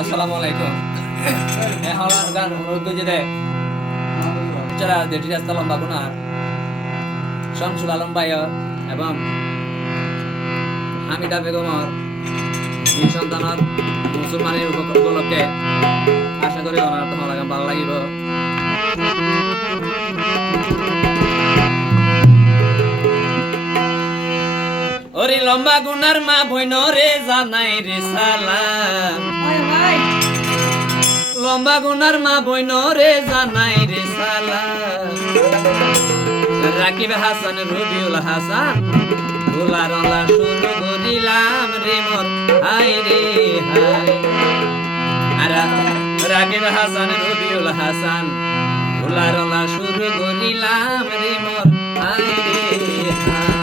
আসসালামু আলাইকুম হলার গান অনুরোধ করছি দে যারা দেটি রাস্তা লম্বা গুনার শামসুল আলম ভাই এবং হামিদা বেগমর দুই সন্তানের মুসলমানের উপলক্ষে আশা করি ওনার তোমার গান ভালো লাগিব। ওরে লম্বা গুনার মা বইন রে জানাই রে সালাম, লম্বা গুনার মা বইন রে জানাই রে সালাম। রাকিব হাসান রবিউল হাসান গোলার অলা শুরু করিলাম রে মোর হাই রে হাই। আর রাকিব হাসান রবিউল হাসান গোলার অলা শুরু করিলাম রে মোর হাই রে হাই।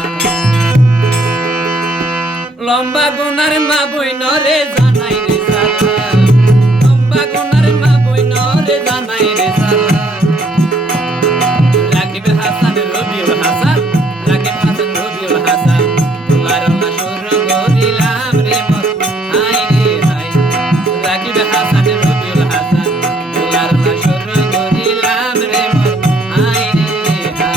লম্বা গুনার মা বইন রে জানাই রে সালাম, লম্বা গুনার মা বইন রে জানাই রে সালাম। রাকিব হাসান রবিউল হাসান, রাকিব হাসান রবিউল হাসান গোলার অলা শুরু করিলাম রে মোর হাই রে হাই। রাকিব হাসান রবিউল হাসান গোলার অলা শুরু করিলাম রে মোর হাই রে হাই।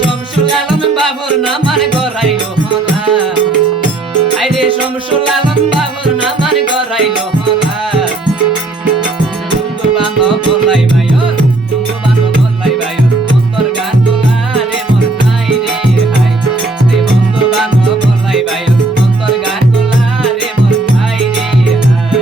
শামসুল আলম বাবুর নামার গড়াইলো হলা, বন্ধু বান্ধব বলাই ভাইয়র, বন্ধু বান্ধব বলাই ভাইয়র অন্তর গান তোলা রে মোর হাই রে হাই। রে বন্ধু বান্ধব বলাই ভাইয়র অন্তর গান তোলা রে মোর হাই রে হাই।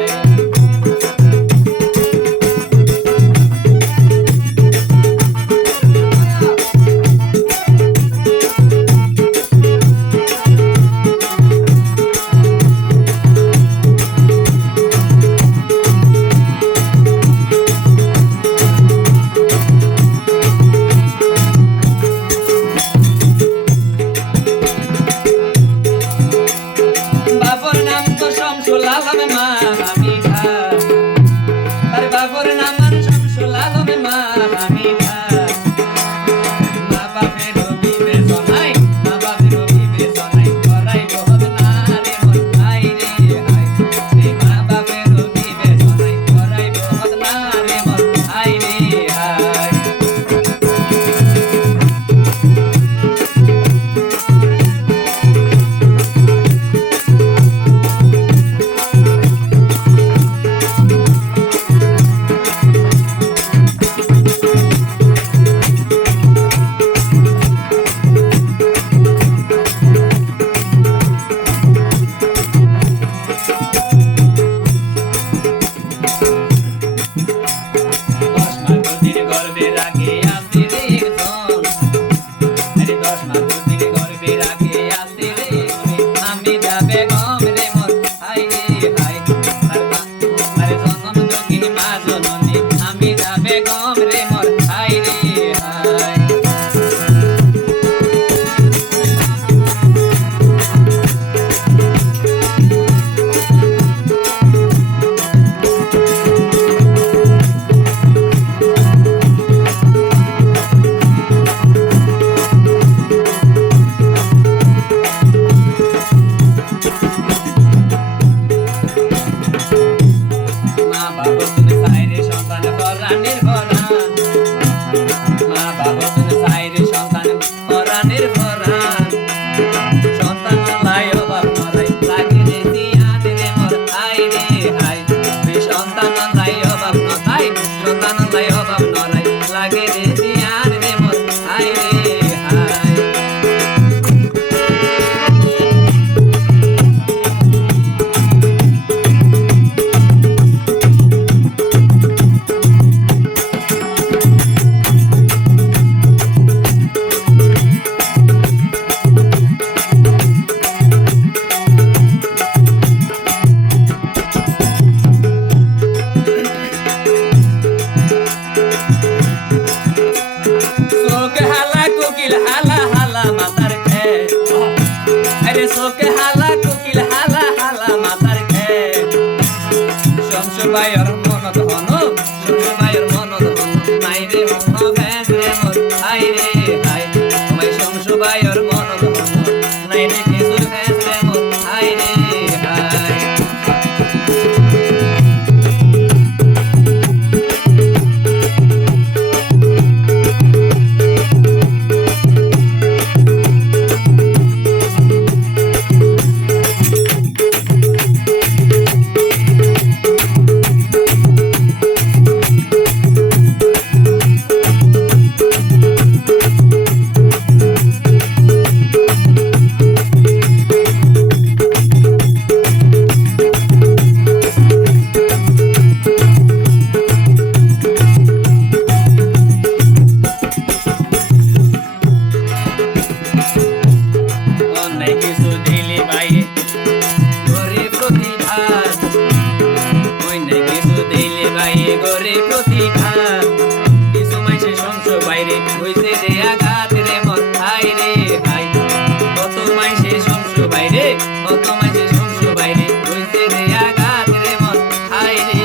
কত মাঝে সংস বাইরে হইতে রে আঘাত রে মন হায় রে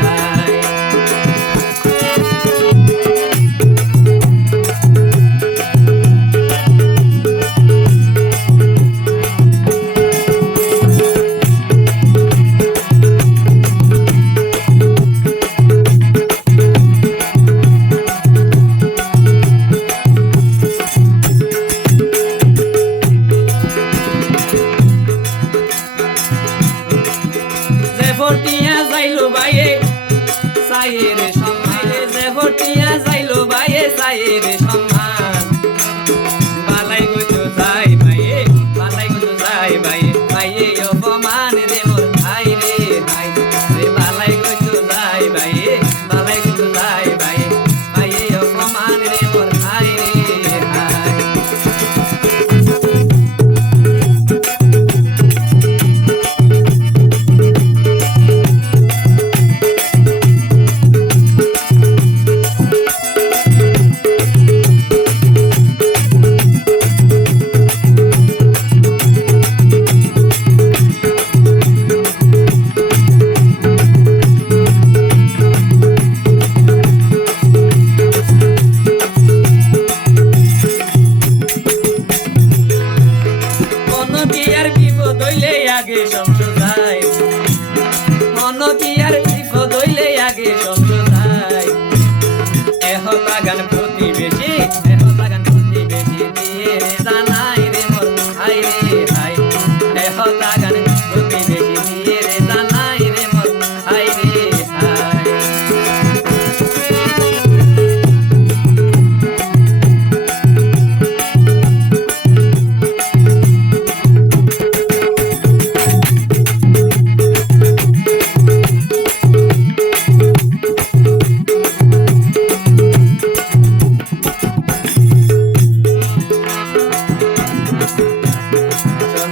হায় ভটিয়া যাইলো বাইয়ে সাইয়ের সম্মান যে ভটিয়া যাইলো বাইয়ে সাইয়ের সম্মান বালাই গইতো যাই বাইয়ে বালাই গইতো যাই বাইয়ে বাইয়ে অপমান রে মোর ভাই রে ভাই রে বালাই গইতো যাই বাইয়ে বালাই গইতো যাই বাইয়ে বাইয়ে অপমান রে মোর ভাই রে ভাই আগে সংশোধাই অনবিয়ার বিপদ হইলে আগে সংশোধাই এহতা গান প্রতিবেশী এহতা গান প্রতিবেশী দিয়ে রে জানাই রে মোর হাই রে হাই এহতা গান প্রতিবেশী দিয়ে রে জানাই রে মোর হাই রে হাই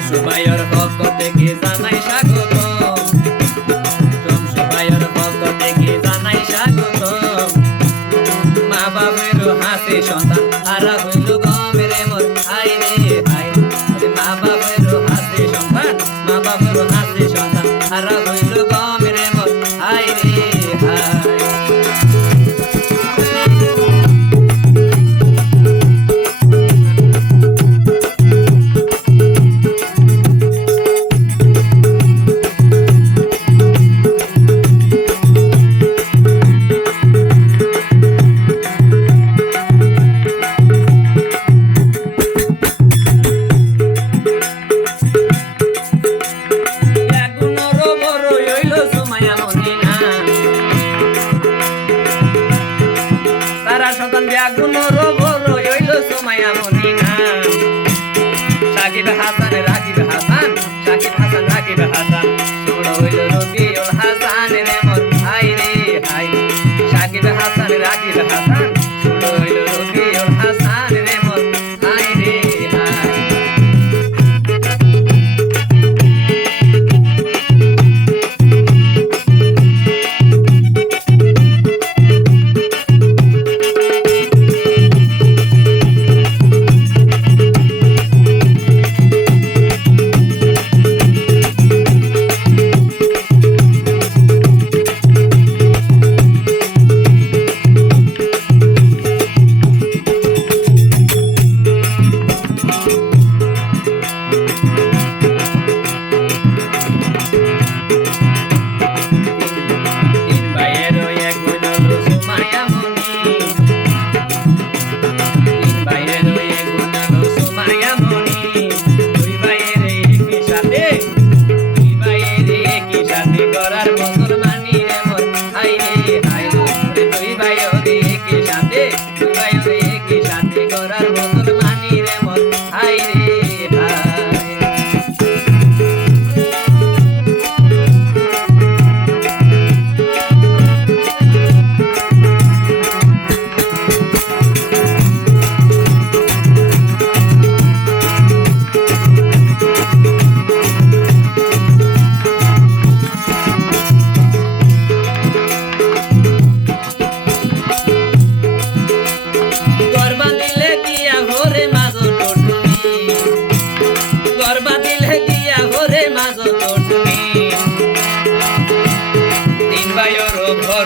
সবাইয়ের পক্ষ থেকে জানাই স্বাগত সবাইয়ের পক্ষ থেকে জানাই স্বাগত মা বাবার হাতে সন্তান হারা হইল গমের মোর হাই রে হাই মা বাবার হাতে সন্তান মা বাবার হাতে সন্তান হারা হইল গমের মোর হাই রে হাই সন্তান ব্যাগুন রব রইল সোমায়া মদিনা সাকিব হাসান রাকিব হাসান সাকিব হাসান রাকিব হাসান ছোড় হইল রবিউল হাসান রে মোর হাই রে হাই সাকিব হাসান রাকিব হাসান ছোড় হইল রবিউল হাসান রে মোর হাই রে হাই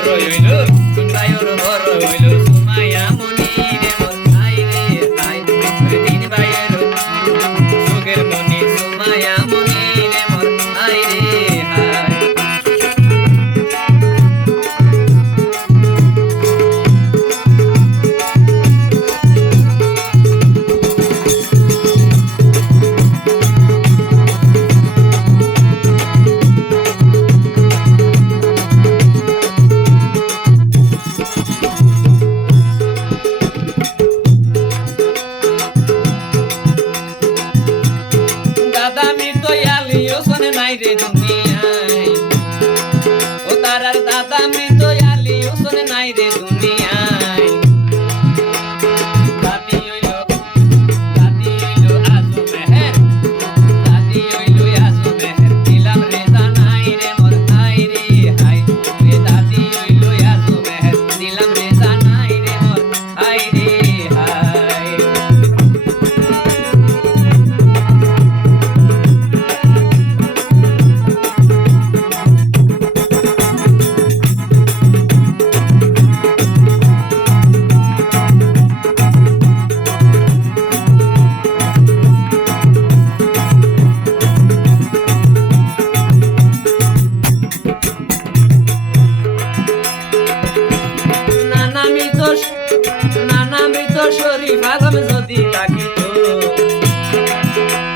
বড় হইল তিন ভাইয়ের বড় হইল সুমাইয়া মনি রে মোর হাই রে হাই তিন ভাইয়ের সুখের মনি সুমাইয়া মনি রে মোর হাই রে হাই দাদা মৃত আলিও শোনে নাই রে দুনিয়ায় ও তারার দাদা মৃত আলিও শোনে নাই রে দুনিয়ায় দাদি হইল আজু মেহের দাদি হইল আজু মেহের দিলাম রে জানাই রে মোর হাই রে হাই রে দাদি হইল আজু মেহের দিলাম রে জানাই রে মোর হাই রে হাই নানা মৃত শরীফ আলম যদি থাকিত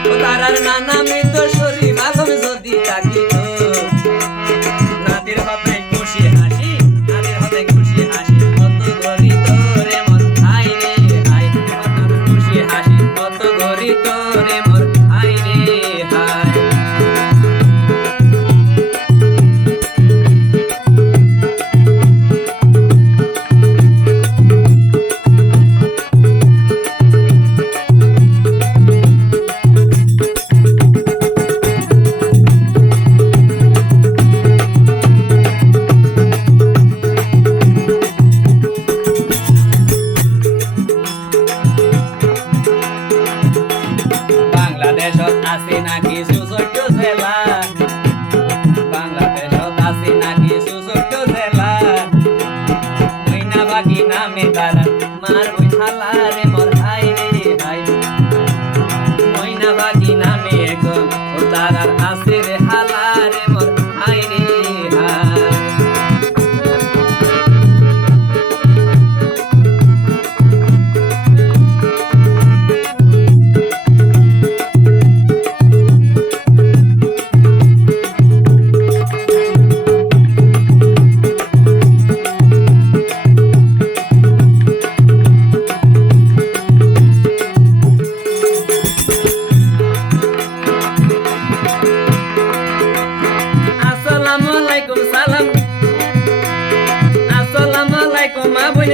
ও তারার নানা মৃত শরীফ আলম যদি থাকিত নাদের হতে খুশি হাসি কত গরিত রে মোর হাই রে হাই খুশি হাসি কত গরিত রে মোর হাই রে হাই বাংলাদেশত আছে নাকি সুযোগ্য জেলা বাংলাদেশত আছে নাকি সুযোগ্য জেলা মইনা বাকি নামে তারা মার বই থালা রে মোর হাই রে হাই মইনা বাকি নামে এখন ও তারার আছে রে হালা রে মোর হাই রে হাই আসসালামু আলাইকুম মা বোন